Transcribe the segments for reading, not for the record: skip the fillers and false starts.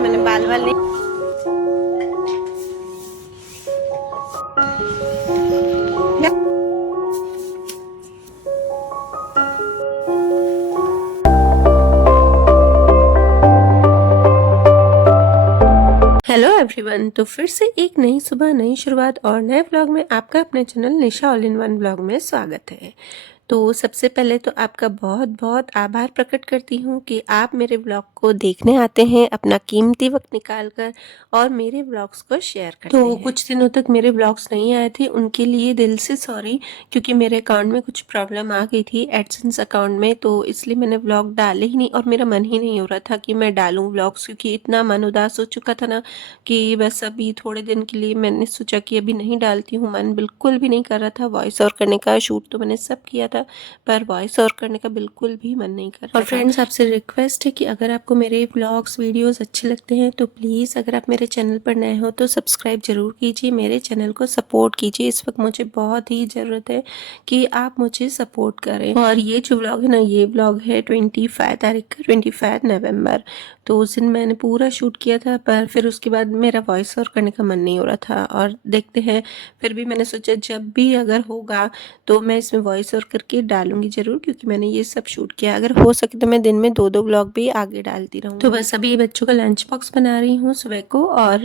मैंने बाल वाल नहीं। हेलो एवरीवन, तो फिर से एक नई सुबह, नई शुरुआत और नए व्लॉग में आपका अपने channel Nisha all in one vlog में स्वागत है। तो सबसे पहले तो आपका बहुत बहुत आभार प्रकट करती हूँ कि आप मेरे व्लॉग को देखने आते हैं अपना कीमती वक्त निकाल कर और मेरे व्लॉग्स को शेयर करते हैं। तो कुछ दिनों तक मेरे व्लॉग्स नहीं आए थे, उनके लिए दिल से सॉरी, क्योंकि मेरे अकाउंट में कुछ प्रॉब्लम आ गई थी एडसेंस अकाउंट में, तो इसलिए मैंने व्लॉग डाले ही नहीं और मेरा मन ही नहीं हो रहा था कि मैं डालूँ व्लॉग्स, क्योंकि इतना मन उदास हो चुका था ना कि बस अभी थोड़े दिन के लिए मैंने सोचा कि अभी नहीं डालती हूँ। मन बिल्कुल भी नहीं कर रहा था वॉइस ओवर करने का, शूट तो मैंने सब किया था पर वॉइस ओवर करने का बिल्कुल भी मन नहीं कर रहा। और फ्रेंड्स, आपसे रिक्वेस्ट है कि अगर आपको मेरे व्लॉग्स वीडियोस अच्छे लगते हैं तो प्लीज़ अगर आप मेरे चैनल पर नए हो तो सब्सक्राइब जरूर कीजिए, मेरे चैनल को सपोर्ट कीजिए। इस वक्त मुझे बहुत ही ज़रूरत है कि आप मुझे सपोर्ट करें। और ये जो व्लॉग है ना, ये व्लॉग है 25 तारीख का, 25 नवंबर। तो उस दिन मैंने पूरा शूट किया था, पर फिर उसके बाद मेरा वॉइस ओवर करने का मन नहीं हो रहा था। और देखते हैं, फिर भी मैंने सोचा जब भी अगर होगा तो मैं इसमें वॉइस ओवर करके डालूंगी ज़रूर, क्योंकि मैंने ये सब शूट किया। अगर हो सके तो मैं दिन में 2-2 व्लॉग भी आगे डालती रहूँगी। तो बस अभी बच्चों का लंच बॉक्स बना रही हूँ सुबह को, और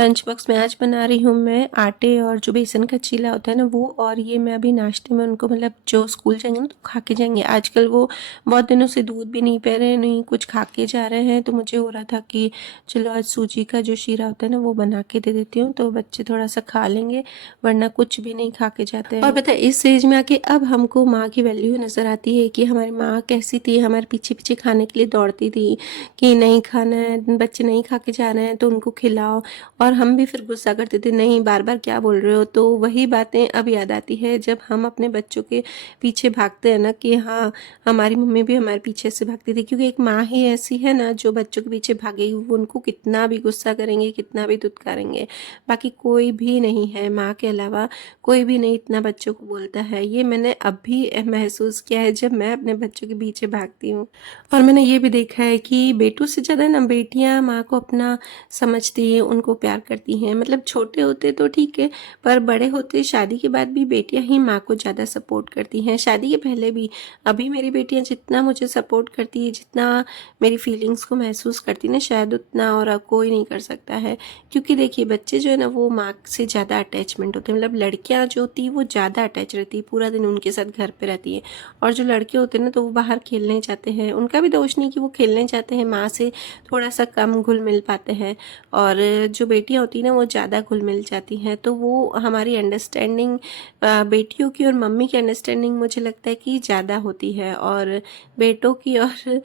लंच बॉक्स में आज बना रही हूँ मैं आटे और जो बेसन का चीला होता है ना वो, और ये मैं अभी नाश्ते में उनको, मतलब जो स्कूल जाएंगे ना तो खा के जाएंगे। आजकल वो बहुत दिनों से दूध भी नहीं पी रहे, नहीं कुछ खा के जा रहे हैं, तो मुझे हो रहा था कि चलो आज सूजी का जो शीरा होता है ना वो बना के दे देती हूँ, तो बच्चे थोड़ा सा खा लेंगे, वरना कुछ भी नहीं खा के जाते हैं। और पता है, इस एज में आके अब हमको माँ की वैल्यू नज़र आती है कि हमारी माँ कैसी थी, हमारे पीछे पीछे खाने के लिए दौड़ती थी कि नहीं खाना है, बच्चे नहीं खा के जा रहे हैं तो उनको खिलाओ। और हम भी फिर गुस्सा करते थे, नहीं बार बार क्या बोल रहे हो। तो वही बातें अब याद आती है जब हम अपने बच्चों के पीछे भागते हैं ना, कि हाँ हमारी मम्मी भी हमारे पीछे से भागती थी, क्योंकि एक माँ ही ऐसी है ना जो बच्चों के पीछे भागेगी, वो उनको कितना भी गुस्सा करेंगे, कितना भी दुत्कारेंगे, बाकी कोई भी नहीं है माँ के अलावा, कोई भी नहीं इतना बच्चों को बोलता है। ये मैंने अभी महसूस किया है जब मैं अपने बच्चों के पीछे भागती हूँ। और मैंने ये भी देखा है कि बेटों से ज़्यादा ना बेटियाँ माँ को अपना समझती हैं, उनको प्यार करती हैं। मतलब छोटे होते तो ठीक है, पर बड़े होते शादी के बाद भी बेटियाँ ही माँ को ज़्यादा सपोर्ट करती हैं, शादी के पहले भी। अभी मेरी बेटियाँ जितना मुझे सपोर्ट करती है, जितना मेरी फीलिंग्स को महसूस करती ना, शायद उतना और कोई नहीं कर सकता है। क्योंकि देखिए बच्चे जो है ना वो माँ से ज़्यादा अटैचमेंट होते हैं, मतलब लड़कियाँ जो होती है वो ज़्यादा अटैच रहती है, पूरा दिन उनके साथ घर पे रहती है। और जो लड़के होते हैं ना तो वो बाहर खेलने जाते हैं, उनका भी दोष नहीं कि वो खेलने जाते हैं, माँ से थोड़ा सा कम घुल मिल पाते हैं। और जो बेटियाँ होती हैं ना वो ज़्यादा घुल मिल जाती हैं, तो वो हमारी अंडरस्टैंडिंग, बेटियों की और मम्मी की अंडरस्टैंडिंग मुझे लगता है कि ज़्यादा होती है, और बेटों की और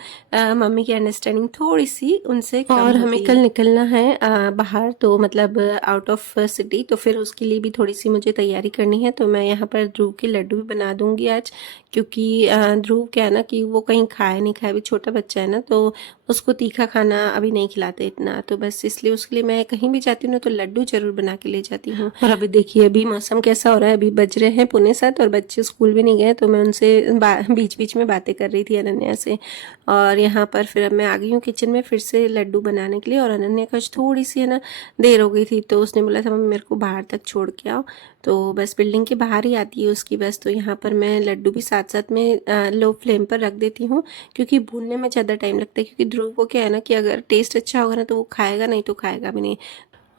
मम्मी की अंडरस्टैंडिंग थोड़ी सी उनसे कम होती है। और हमें कल निकलना है बाहर, तो मतलब आउट ऑफ सिटी, तो फिर उसके लिए भी थोड़ी सी मुझे तैयारी करनी है। तो मैं यहाँ पर ध्रुव के लड्डू भी बना दूंगी आज, क्योंकि ध्रुव क्या है ना कि वो कहीं खाए नहीं खाए, अभी छोटा बच्चा है ना तो उसको तीखा खाना अभी नहीं खिलाते इतना, तो बस इसलिए उसके लिए मैं कहीं भी जाती हूँ ना तो लड्डू जरूर बना के ले जाती हूँ। और अभी देखिए अभी मौसम कैसा हो रहा है, अभी बज रहे हैं 6:45 और बच्चे स्कूल भी नहीं गए, तो मैं उनसे बीच बीच में बातें कर रही थी अनन्या से। और यहाँ पर फिर अब मैं आ गई हूँ किचन में फिर से लड्डू बनाने के लिए, और अनन्या का थोड़ी सी है ना देर हो गई थी, तो उसने बोला था मम्मी मेरे को बाहर तक छोड़ के आओ, तो बस बिल्डिंग के बाहर ही आती है उसकी बस। तो यहाँ पर मैं लड्डू भी साथ साथ में लो फ्लेम पर रख देती हूँ, क्योंकि भूनने में ज़्यादा टाइम लगता है, क्योंकि ध्रुव को क्या है ना कि अगर टेस्ट अच्छा होगा ना तो वो खाएगा, नहीं तो खाएगा भी नहीं।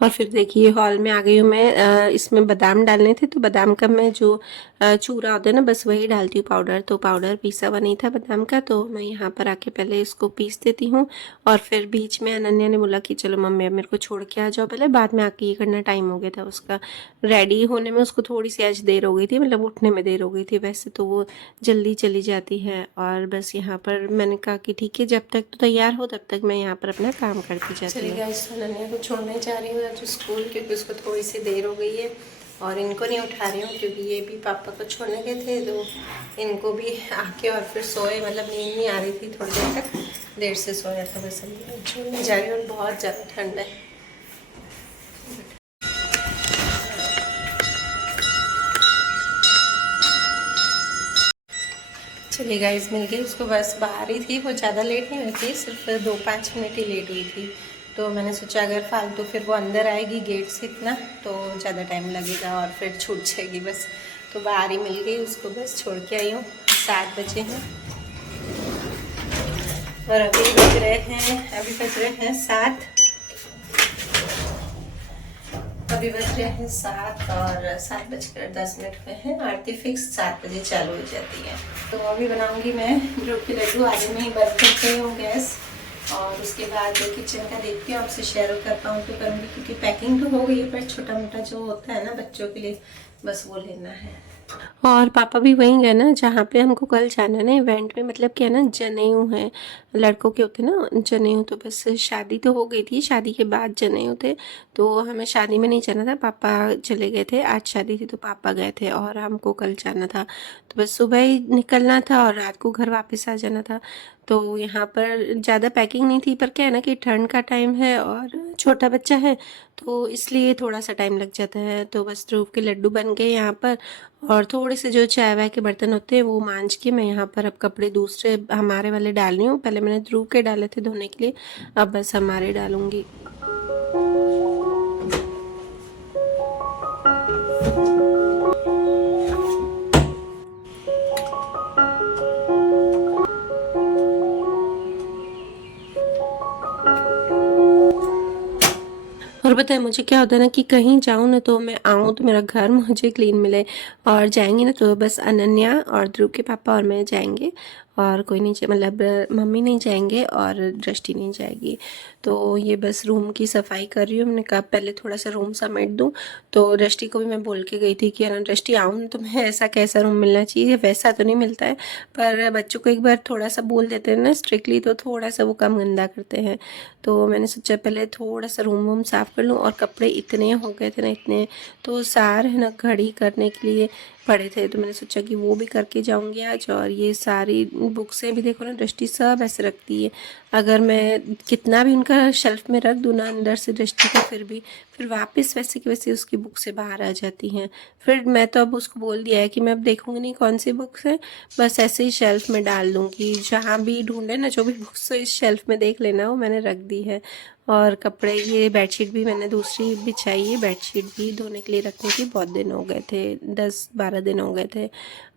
और फिर देखिए हॉल में आ गई हूँ मैं, इसमें बादाम डालने थे, तो बादाम का मैं जो चूरा होता है ना बस वही डालती हूँ पाउडर, तो पाउडर पीसा हुआ नहीं था बादाम का, तो मैं यहाँ पर आके पहले इसको पीस देती हूँ। और फिर बीच में अनन्या ने बोला कि चलो मम्मी अब मेरे को छोड़ के आ जाओ, पहले बाद में आके ये करना, टाइम हो गया था उसका रेडी होने में, उसको थोड़ी सी आज देर हो गई थी, मतलब उठने में देर हो गई थी, वैसे तो वो जल्दी चली जाती है। और बस यहाँ पर मैंने कहा कि ठीक है जब तक तो तैयार हो तब तक मैं यहाँ पर अपना काम करती जाती हूँ। अनन्या को छोड़ने जा रही हूँ आज स्कूल, क्योंकि उसको थोड़ी सी देर हो गई है, और इनको नहीं उठा रही हूँ क्योंकि ये भी पापा को छोड़ने गए थे, तो इनको भी आके और फिर सोए, मतलब नींद नहीं आ रही थी, थोड़ी देर तक देर से सोया था, बस अभी छोड़ने जा रही हूँ। बहुत ज़्यादा ठंड है। चलिए गाइस मिल गई उसको, बस बाहर ही थी वो, ज़्यादा लेट नहीं हुई थी, सिर्फ 2-5 मिनट ही लेट हुई थी। तो मैंने सोचा अगर फालतू फिर वो अंदर आएगी गेट से इतना तो ज़्यादा टाइम लगेगा और फिर छूट जाएगी बस। तो बाहर ही मिल गई उसको, बस छोड़ के आई हूँ। 7 बजे हैं और अभी बज रहे हैं 7। अभी बज रहे हैं 7 और 7:10 पे है। आरती फिक्स 7 बजे चालू हो जाती है। तो अभी बनाऊंगी मैं ध्रुव के लड्डू। आगे में ही बंद करके हूँ गैस और उसके बाद किचन का देखती हूँ, आपसे शेयर कर पाऊँ तो करूँगी, क्योंकि पैकिंग तो हो गई है पर छोटा मोटा जो होता है ना बच्चों के लिए बस वो लेना है। और पापा भी वहीं गए ना जहाँ पे हमको कल जाना ना इवेंट में, मतलब क्या ना जनेऊ है, लड़कों के होते ना जनेऊ। तो बस शादी तो हो गई थी, शादी के बाद जनेऊ थे, तो हमें शादी में नहीं जाना था, पापा चले गए थे। आज शादी थी तो पापा गए थे और हमको कल जाना था। तो बस सुबह ही निकलना था और रात को घर वापस आ जाना था। तो यहाँ पर ज़्यादा पैकिंग नहीं थी, पर क्या है ना कि ठंड का टाइम है और छोटा बच्चा है तो इसलिए थोड़ा सा टाइम लग जाता है। तो बस ध्रुव के लड्डू बन गए यहाँ पर और थोड़े से जो चाय वाय के बर्तन होते हैं वो मांज के मैं यहाँ पर अब कपड़े दूसरे हमारे वाले डाल रही हूँ। पहले मैंने ध्रुव के डाले थे धोने के लिए, अब बस हमारे डालूंगी। और पता है मुझे क्या होता है ना कि कहीं जाऊँ ना तो मैं आऊँ तो मेरा घर मुझे क्लीन मिले, और जाएंगे ना तो बस अनन्या और ध्रुव के पापा और मैं जाएंगे और कोई नहीं मतलब मम्मी नहीं जाएंगे और दृष्टि नहीं जाएगी। तो ये बस रूम की सफाई कर रही हूँ। मैंने कहा पहले थोड़ा सा रूम समेट दूँ। तो दृष्टि को भी मैं बोल के गई थी कि अरे दृष्टि आऊँ ना तुम्हें ऐसा कैसा रूम मिलना चाहिए, वैसा तो नहीं मिलता है पर बच्चों को एक बार थोड़ा सा बोल देते हैं ना स्ट्रिक्टली तो थोड़ा सा वो कम गंदा करते हैं। तो मैंने सोचा पहले थोड़ा सा रूम वूम साफ़ कर लूँ। और कपड़े इतने हो गए थे ना, इतने, तो सार है ना घड़ी करने के लिए पड़े थे तो मैंने सोचा कि वो भी करके जाऊंगी आज। और ये सारी बुक्सें भी देखो ना दृष्टि सब ऐसे रखती है, अगर मैं कितना भी उनका शेल्फ में रख दूँ ना अंदर से दृष्टि को फिर वापस वैसे की वैसे उसकी बुक से बाहर आ जाती हैं। फिर मैं तो अब उसको बोल दिया है कि मैं अब देखूंगी नहीं कौन सी बुक्स है, बस ऐसे ही शेल्फ में डाल दूंगी। जहाँ भी ढूंढे ना जो भी बुक्स इस शेल्फ में देख लेना वो मैंने रख दी है। और कपड़े ये बेडशीट भी मैंने दूसरी बिछाई है, बेडशीट भी धोने के लिए रखनी थी, बहुत दिन हो गए थे, 10-12 दिन हो गए थे।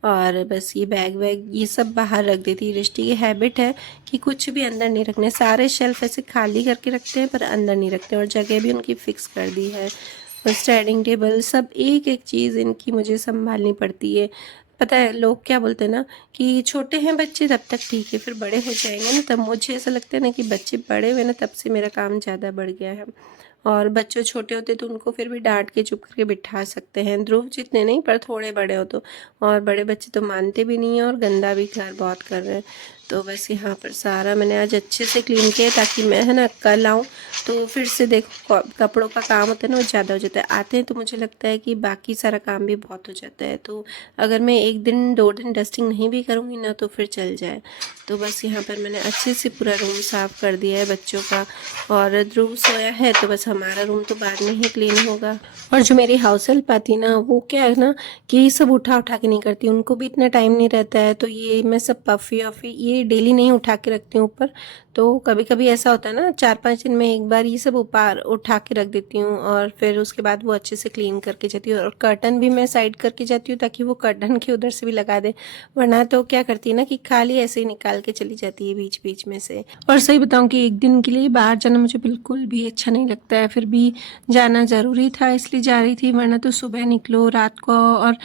और बस ये बैग वैग ये सब बाहर रख देती। रिश्ती की हैबिट है कि कुछ भी अंदर नहीं रखने, सारे शेल्फ ऐसे खाली करके रखते हैं पर अंदर नहीं रखते, और जगह भी उनकी फिक्स कर दी है। और स्टैंडिंग टेबल सब एक एक चीज़ इनकी मुझे संभालनी पड़ती है। पता है लोग क्या बोलते हैं ना कि छोटे हैं बच्चे तब तक ठीक है, फिर बड़े हो जाएंगे ना तब मुझे ऐसा लगता है ना कि बच्चे बड़े हुए ना तब से मेरा काम ज़्यादा बढ़ गया है। और बच्चे छोटे होते तो उनको फिर भी डांट के चुप करके बिठा सकते हैं, ध्रुव जितने नहीं पर थोड़े बड़े हो तो। और बड़े बच्चे तो मानते भी नहीं हैं और गंदा भी घर बहुत कर रहे हैं। तो बस यहाँ पर सारा मैंने आज अच्छे से क्लीन किया ताकि मैं है ना कल आऊँ तो फिर से देखो कपड़ों का काम होता है ना वो ज़्यादा हो जाता है। आते हैं तो मुझे लगता है कि बाकी सारा काम भी बहुत हो जाता है, तो अगर मैं 1-2 दिन डस्टिंग नहीं भी करूँगी ना तो फिर चल जाए। तो बस यहाँ पर मैंने अच्छे से पूरा रूम साफ़ कर दिया है बच्चों का। और ध्रुव सोया है तो बस हमारा रूम तो बाद में ही क्लीन होगा। और जो मेरी हाउस हेल्प आती ना वो क्या है ना कि सब उठा उठा के नहीं करती, उनको भी इतना टाइम नहीं रहता है। तो ये मैं सब पफ़ी वफ़ी ये डेली नहीं उठा के रखती हूँ ऊपर, तो कभी कभी ऐसा होता है ना 4-5 दिन में एक बार ये सब ऊपर उठा के रख देती हूँ और फिर उसके बाद वो अच्छे से क्लीन करके जाती हूँ। और कर्टन भी मैं साइड करके जाती हूँ ताकि वो कर्टन के उधर से भी लगा दे, वरना तो क्या करती है ना कि खाली ऐसे ही निकाल के चली जाती है बीच बीच में से। और सही बताऊँ कि एक दिन के लिए बाहर जाना मुझे बिल्कुल भी अच्छा नहीं लगता है, फिर भी जाना ज़रूरी था इसलिए जा रही थी, वरना तो सुबह निकलो रात को और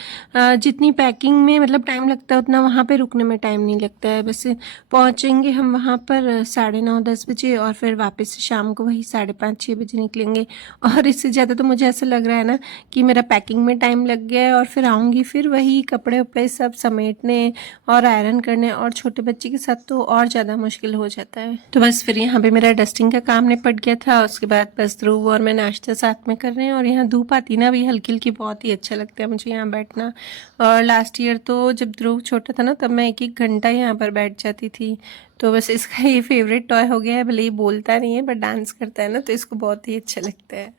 जितनी पैकिंग में मतलब टाइम लगता है उतना वहाँ पे रुकने में टाइम नहीं लगता है। बस पहुँचेंगे हम वहाँ पर 9:30-10 बजे और फिर वापस से शाम को वही 5:30-6 बजे निकलेंगे। और इससे ज़्यादा तो मुझे ऐसा लग रहा है ना कि मेरा पैकिंग में टाइम लग गया है और फिर आऊँगी फिर वही कपड़े वपड़े सब समेटने और आयरन करने, और छोटे बच्चे के साथ तो और ज़्यादा मुश्किल हो जाता है। तो बस फिर यहाँ पे मेरा डस्टिंग का काम निपट गया था, उसके बाद बस ध्रुव और मैं नाश्ता साथ में कर रहे हैं। और यहाँ धूप आती ना भी हल्की हल्की, बहुत ही अच्छा लगता है मुझे यहाँ बैठना। और लास्ट ईयर तो जब ध्रुव छोटा था ना तब मैं 1-1 घंटा यहाँ पर बैठ जाती थी। तो बस इसका ये फेवरेट टॉय हो गया है, भले ही बोलता नहीं है बट डांस करता है ना तो इसको बहुत ही अच्छा लगता है।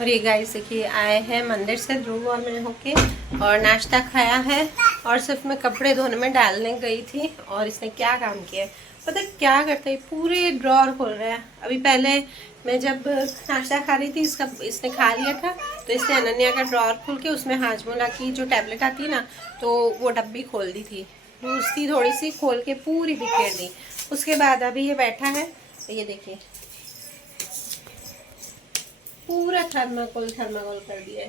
और ये गाइस देखिए आए हैं मंदिर से, ध्रुव और मैं होके, और नाश्ता खाया है और सिर्फ मैं कपड़े धोने में डालने गई थी। और इसने क्या काम किया है पता है, क्या करता है, पूरे ड्रॉर खोल रहा है। अभी पहले मैं जब नाश्ता खा रही थी इसने खा लिया था, तो इसने अनन्या का ड्रॉर खोल के उसमें हाजमोला की जो टैबलेट आती है ना, तो वो डब्बी खोल दी थी, लूज थी थोड़ी सी, खोल के पूरी बिखेर दी। उसके बाद अभी ये बैठा है, ये देखिए पूरा थर्माकोल कर दिया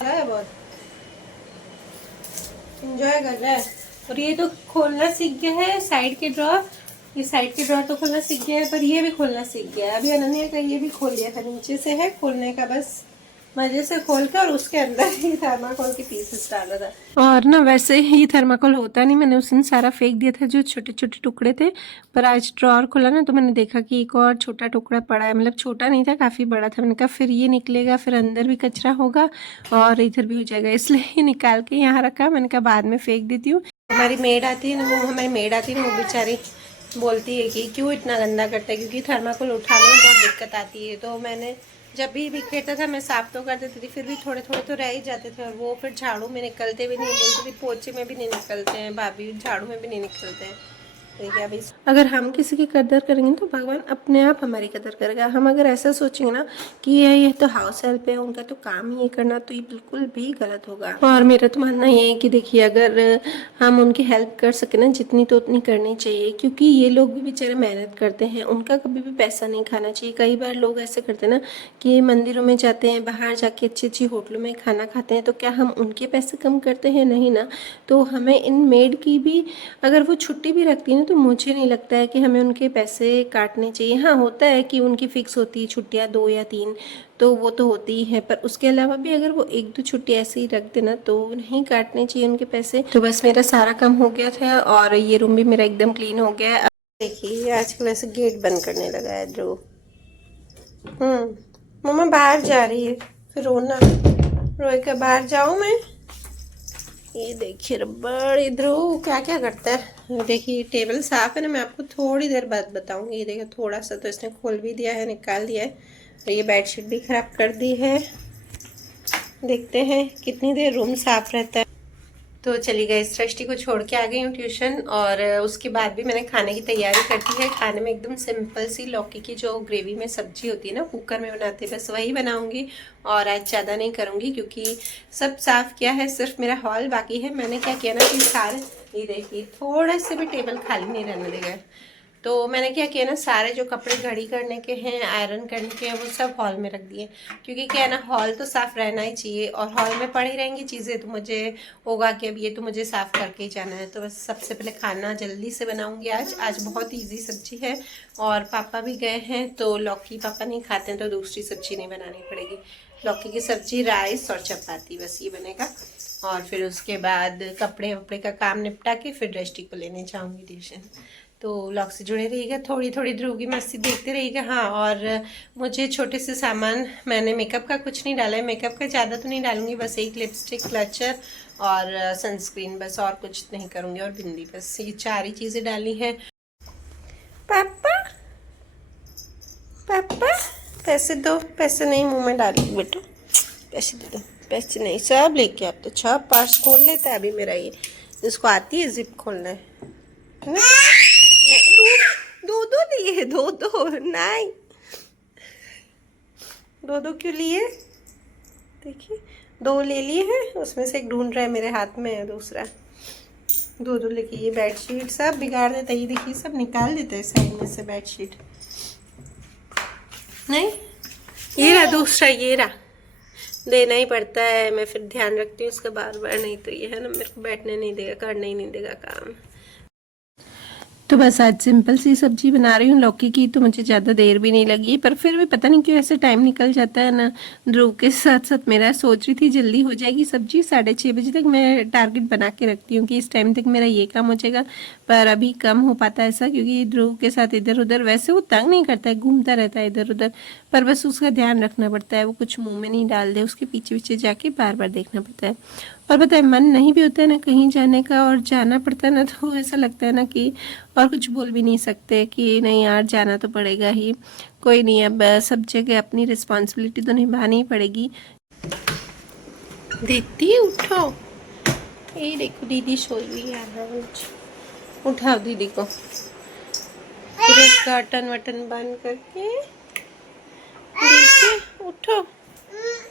है बहुत इंजॉय कर रहा है। और ये तो खोलना सीख गया है साइड के ड्रॉर, ये साइड के ड्रॉर तो खोलना सीख गया है, पर ये भी खोलना सीख गया है। अभी अनन्या का ये भी खोल लिया था, नीचे से है खोलने का, बस मजे से खोल के और उसके अंदर ही थर्माकोल के पीसेस डाला था। और ना वैसे ही थर्माकोल होता नहीं, मैंने उस दिन सारा फेंक दिया था जो छोटे छोटे टुकड़े थे, पर आज ड्रॉर खोला ना तो मैंने देखा कि एक और छोटा टुकड़ा पड़ा है, मतलब छोटा नहीं था काफ़ी बड़ा था। मैंने कहा फिर ये निकलेगा, फिर अंदर भी कचरा होगा और इधर भी हो जाएगा, इसलिए ये निकाल के यहाँ रखा। मैंने कहा बाद में फेंक देती हूँ। हमारी मेड आती है ना, वो हमारी मेड आती है ना, वो बेचारी बोलती है कि क्यों इतना गंदा करता है, क्योंकि थर्माकोल उठाने में बहुत दिक्कत आती है। तो मैंने जब भी बिखेरता था मैं साफ तो कर देती थी, फिर भी थोड़े थोड़े तो रह ही जाते थे, और वो फिर झाड़ू में निकलते भी नहीं, बोलती थी पोछे में भी नहीं निकलते हैं भाभी, झाड़ू में भी नहीं निकलते हैं। देखिए अभी अगर हम किसी की कदर करेंगे तो भगवान अपने आप हमारी कदर करेगा। हम अगर ऐसा सोचेंगे ना कि ये तो हाउस हेल्प है, उनका तो काम ही ये करना, तो ये बिल्कुल भी गलत होगा। और मेरा तो मानना ये है कि देखिए अगर हम उनकी हेल्प कर सके ना जितनी, तो उतनी करनी चाहिए, क्योंकि ये लोग भी बेचारे मेहनत करते हैं, उनका कभी भी पैसा नहीं खाना चाहिए। कई बार लोग ऐसे करते हैं ना कि मंदिरों में जाते हैं, बाहर जाके अच्छी अच्छी होटलों में खाना खाते हैं, तो क्या हम उनके पैसे कम करते हैं? नहीं ना। तो हमें इन मेड की भी, अगर वो छुट्टी भी रखती है ना, तो मुझे नहीं लगता है कि हमें उनके पैसे काटने चाहिए। हाँ होता है कि उनकी फ़िक्स होती है छुट्टियाँ 2 या 3, तो वो तो होती ही है, पर उसके अलावा भी अगर वो 1-2 छुट्टी ऐसे ही रख देना तो नहीं काटने चाहिए उनके पैसे। तो बस मेरा सारा काम हो गया था और ये रूम भी मेरा एकदम क्लीन हो गया है। अब देखिए आजकल ऐसे गेट बंद करने लगा है ध्रुव। मम्मा बाहर जा रही है, फिर रोना, रोए का बाहर जाऊँ मैं? ये देखिए रबड़, इधर क्या क्या करता है। देखिए टेबल साफ है ना, मैं आपको थोड़ी देर बाद बताऊंगी। ये देखिए थोड़ा सा तो इसने खोल भी दिया है, निकाल दिया है, और ये बेडशीट भी खराब कर दी है। देखते हैं कितनी देर रूम साफ रहता है। तो चली गई, सृष्टि को छोड़ के आ गई हूँ ट्यूशन, और उसके बाद भी मैंने खाने की तैयारी कर दी है। खाने में एकदम सिंपल सी लौकी की जो ग्रेवी में सब्जी होती है ना, कुकर में बनाते हैं, बस वही बनाऊंगी। और आज ज़्यादा नहीं करूँगी क्योंकि सब साफ़ किया है, सिर्फ मेरा हॉल बाकी है। मैंने क्या किया ना कि सारे, ये देखिए थोड़ा से भी टेबल खाली नहीं रहने देगा, तो मैंने क्या किया ना, सारे जो कपड़े घड़ी करने के हैं, आयरन करने के हैं, वो सब हॉल में रख दिए। क्योंकि क्या है ना, हॉल तो साफ़ रहना ही चाहिए, और हॉल में पड़ी रहेंगी चीज़ें तो मुझे होगा कि अब ये तो मुझे साफ़ करके ही जाना है। तो बस सबसे पहले खाना जल्दी से बनाऊंगी आज बहुत ईजी सब्जी है। और पापा भी गए हैं, तो लौकी पापा नहीं खाते हैं, तो दूसरी सब्जी नहीं बनानी पड़ेगी। लौकी की सब्जी, राइस और चपाती, बस ये बनेगा। और फिर उसके बाद कपड़े वपड़े का काम निपटा के फिर दृष्टि को लेने जाऊँगी ट्यूशन। तो व्लॉग से जुड़े रहिएगा, थोड़ी थोड़ी ध्रुव की मस्ती देखते रहिएगा। हाँ, और मुझे छोटे से सामान, मैंने मेकअप का कुछ नहीं डाला है, मेकअप का ज़्यादा तो नहीं डालूंगी, बस एक लिपस्टिक, क्लचर और सनस्क्रीन, बस और कुछ नहीं करूँगी, और बिंदी, बस ये 4 ही चीज़ें डाली हैं। पापा पापा पैसे दो, पैसे नहीं मुँह में डालूंगी बेटो, पैसे दे दो, पैसे नहीं, सब लेके आप तो 6 पार्स खोल लेता है अभी मेरा ये, इसको आती है जिप खोलना है ना? दो लिए, दो नहीं, दो क्यों लिए? देखिए 2 ले लिए हैं, उसमें से एक ढूंढ रहा है, मेरे हाथ में है दूसरा। दो लेके, ये बेडशीट सब बिगाड़ देता है, ये देखिए सब निकाल देता है साइड में से बेडशीट। नहीं, ये रहा दूसरा, ये रहा, देना ही पड़ता है, मैं फिर ध्यान रखती हूँ उसका बार बार, नहीं तो ये है ना मेरे को बैठने नहीं देगा, करने ही नहीं देगा काम। तो बस आज सिंपल सी सब्जी बना रही हूँ लौकी की, तो मुझे ज़्यादा देर भी नहीं लगी, पर फिर भी पता नहीं क्यों ऐसे टाइम निकल जाता है ना। ध्रुव के साथ साथ मेरा, सोच रही थी जल्दी हो जाएगी सब्जी, 6:30 बजे तक मैं टारगेट बना के रखती हूँ कि इस टाइम तक मेरा ये काम हो जाएगा, पर अभी कम हो पाता है ऐसा, क्योंकि ध्रुव के साथ इधर उधर, वैसे वो तंग नहीं करता है, घूमता रहता है इधर उधर, पर बस उसका ध्यान रखना पड़ता है, वो कुछ मुंह में नहीं डाल दे, उसके पीछे पीछे जाके बार बार देखना पड़ता है। और पता है मन नहीं भी होता है ना कहीं जाने का, और जाना पड़ता है ना, तो ऐसा लगता है ना कि और कुछ बोल भी नहीं सकते कि नहीं यार जाना तो पड़ेगा ही, कोई नहीं, अब सब जगह अपनी रिस्पॉन्सिबिलिटी तो निभानी ही पड़ेगी। दीदी उठो, ये देखो दीदी सोई हुई है, उठाओ दीदी को, पूरे कर्टन वर्टन बंद करके। दीदी उठो,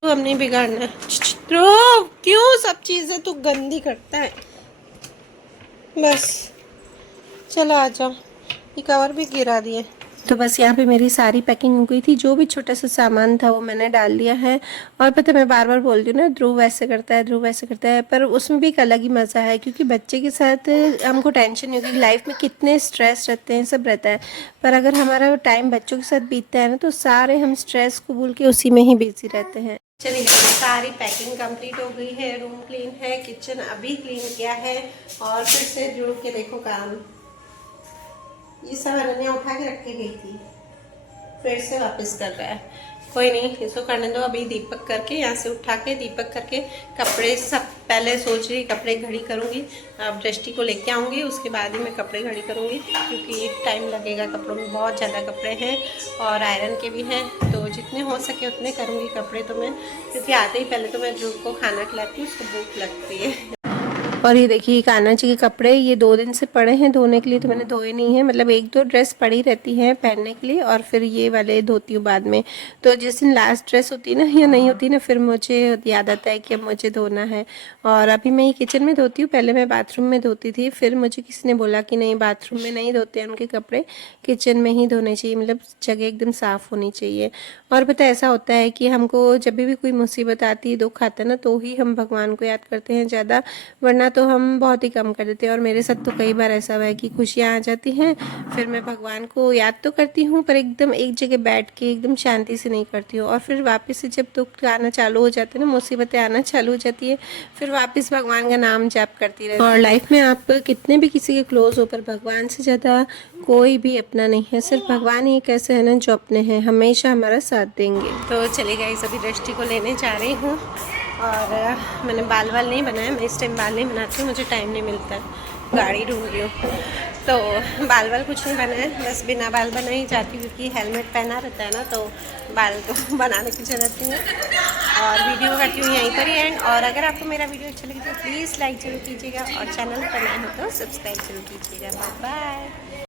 तू अब नहीं बिगाड़ना है। तो क्यों सब चीजें तू गंदी करता है, बस चलो आ जाओ, ये कवर भी गिरा दिए। तो बस यहाँ पे मेरी सारी पैकिंग हो गई थी, जो भी छोटा सा सामान था वो मैंने डाल दिया है। और पता है मैं बार बार बोल रही हूँ ना, ध्रुव ऐसे करता है, ध्रुव ऐसे करता है, पर उसमें भी एक अलग ही मज़ा है, क्योंकि बच्चे के साथ हमको टेंशन नहीं होगी, लाइफ में कितने स्ट्रेस रहते हैं, सब रहता है, पर अगर हमारा टाइम बच्चों के साथ बीतता है ना, तो सारे हम स्ट्रेस को भूल के उसी में ही बिजी रहते हैं। चलिए सारी पैकिंग कंप्लीट हो गई है, रूम क्लीन है, किचन अभी क्लीन किया है, और फिर से जुड़ के देखो काम, ये सब अनन्या उठा के रख के गई थी, फिर से वापस कर रहा है। कोई नहीं, इसको करने दो, अभी दीपक करके यहाँ से उठा के दीपक करके कपड़े सब पहले सोच रही कपड़े घड़ी करूँगी, अब दृष्टि को लेके आऊँगी, उसके बाद ही मैं कपड़े घड़ी करूँगी, क्योंकि टाइम लगेगा, कपड़ों में बहुत ज़्यादा कपड़े हैं और आयरन के भी हैं, तो जितने हो सके उतने करूँगी कपड़े तो मैं, क्योंकि आते ही पहले तो मैं ध्रुव को खाना खिलाती हूँ, उसको भूख लगती है। और ये देखिए कान्हा जी के कपड़े, ये 2 दिन से पड़े हैं धोने के लिए, तो मैंने धोए नहीं है, मतलब 1-2 ड्रेस पड़ी रहती हैं पहनने के लिए, और फिर ये वाले धोती हूँ बाद में। तो जिस दिन लास्ट ड्रेस होती है ना या नहीं होती ना, फिर मुझे याद आता है कि अब मुझे धोना है। और अभी मैं ये किचन में धोती हूँ, पहले मैं बाथरूम में धोती थी, फिर मुझे किसी ने बोला कि नहीं बाथरूम में नहीं धोते हैं उनके कपड़े, किचन में ही धोने चाहिए, मतलब जगह एकदम साफ़ होनी चाहिए। और पता ऐसा होता है कि हमको जब भी कोई मुसीबत आती है, दुख आता है ना, तो ही हम भगवान को याद करते हैं ज़्यादा, वरना तो हम बहुत ही कम कर देते हैं। और मेरे साथ तो कई बार ऐसा हुआ है कि खुशियाँ आ जाती हैं, फिर मैं भगवान को याद तो करती हूँ, पर एकदम एक जगह बैठ के एकदम शांति से नहीं करती हूँ, और फिर वापस से जब दुख आना चालू हो जाते हैं ना, मुसीबतें आना चालू हो जाती है, फिर वापस भगवान का नाम जाप करती रहती हूँ। और लाइफ में आप कितने भी किसी के क्लोज हो, पर भगवान से ज़्यादा कोई भी अपना नहीं है, सिर्फ भगवान ही एक ऐसे है ना जो अपने हैं, हमेशा हमारा साथ देंगे। तो चलिए गाइस, अभी दृष्टि को लेने जा रही हूँ, और मैंने बाल नहीं बनाया, मैं इस टाइम बाल नहीं बनाती हूँ, मुझे टाइम नहीं मिलता है, गाड़ी ढूंढ रही हूँ, तो बाल कुछ नहीं बनाया, बस बिना बाल बनाए ही जाती हूँ, क्योंकि हेलमेट पहना रहता है ना, तो बाल तो बनाने की जरूरत नहीं है। और वीडियो करती हूँ यहीं पर ही एंड, और अगर आपको मेरा वीडियो अच्छा लगे तो प्लीज़ लाइक जरूर कीजिएगा, और चैनल पर नए हो तो सब्सक्राइब जरूर कीजिएगा। Bye bye.